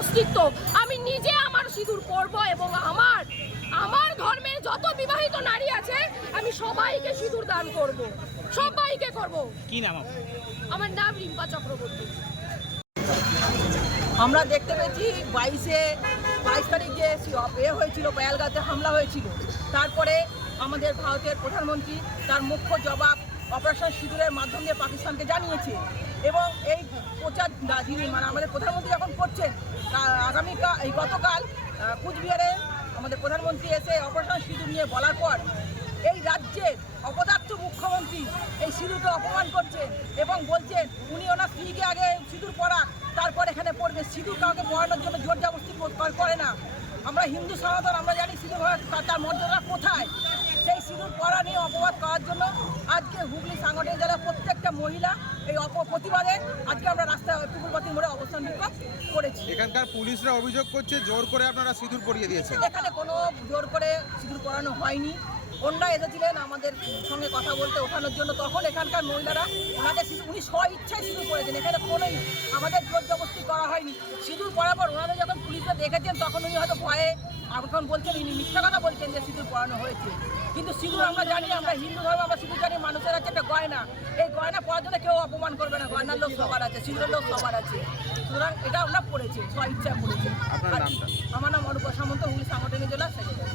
অস্তিত্ব। আমি নিজে আমার সিঁদুর পরব এবং আমার আমার ধর্মের যত বিবাহিত নারী আছে আমি সবাইকে সিঁদুর দান করব। সবাইকে করব। কি নাম আমার নাম রিম্পা চক্রবর্তী। আমরা দেখতে পেয়েছি বাইশে বাইশ তারিখ যে এ হয়েছিল পায়ালগাতে হামলা হয়েছিল। তারপরে আমাদের ভারতের প্রধানমন্ত্রী তার মুখ্য জবাব অপারেশন সিঁদুরের মাধ্যম দিয়ে পাকিস্তানকে জানিয়েছে। এবং এই প্রচার মানে আমাদের প্রধানমন্ত্রী যখন করছেন আগামীকাল এই গতকাল কুচবিহারে আমাদের প্রধানমন্ত্রী এসে অপারেশন সিঁদুর নিয়ে বলার পর এই রাজ্যের অপদার্থ মুখ্যমন্ত্রী এই সিঁদুরকে অপমান করছেন এবং বলছেন উনি ওনার স্ত্রীকে আগে সিঁদুর পরা তারপর এখানে পড়বে। সিঁদুর কাউকে পড়ানোর জন্য জোর জবরদস্তি কর- করে না। আমরা হিন্দু সনাতন, আমরা জানি সিঁদুর তার- মর্যাদা কোথায়? সেই সিঁদুর পরা নিয়ে অপবাদ করার জন্য আজকে হুগলি সাংগঠনিক জেলার প্রত্যেকটা মহিলা এই অপ, প্রতিবাদে আজকে আমরা রাস্তায় পুকুরবাতির মোড়ে অবস্থান করেছি এখানকার পুলিশরা অভিযোগ করছে, জোর করে আপনারা সিঁদুর পরিয়ে দিয়েছেন। এখানে কোনো জোর করে সিঁদুর পরানো হয়নি। অন্য এসেছিলেন আমাদের সঙ্গে কথা বলতে ওঠানোর জন্য। তখন এখানকার মহিলারা ওনাদের সিঁদুর, উনি স্ব ইচ্ছায় সিঁদুর করেছেন এখানে কোনোই আমাদের জোর জবস্তি করা হয়নি। সিঁদুর পরার পর ওনাদের যখন পুলিশরা দেখেছেন, তখন উনি হয়তো ভয়ে এখন বলছেন, ইনি মিথ্যা কথা বলছেন যে সিঁদুর পরানো হয়েছে। কিন্তু সিঁদুর আমরা জানি আমরা হিন্দু ধর্ম আমরা সিঁদুর জানি, মানুষের গয়না এই গয়না পরার জন্য কেউ অপমান করবে না। গয়নার লোক সবার আছে সিঁদুরের লোক সবার আছে। সুতরাং এটা আমরা পড়েছি স্ব ইচ্ছা পড়েছি? আমার নাম অনুপ সামন্ত হুগলি সাংগঠনিক জেলা সেক্রেটারি।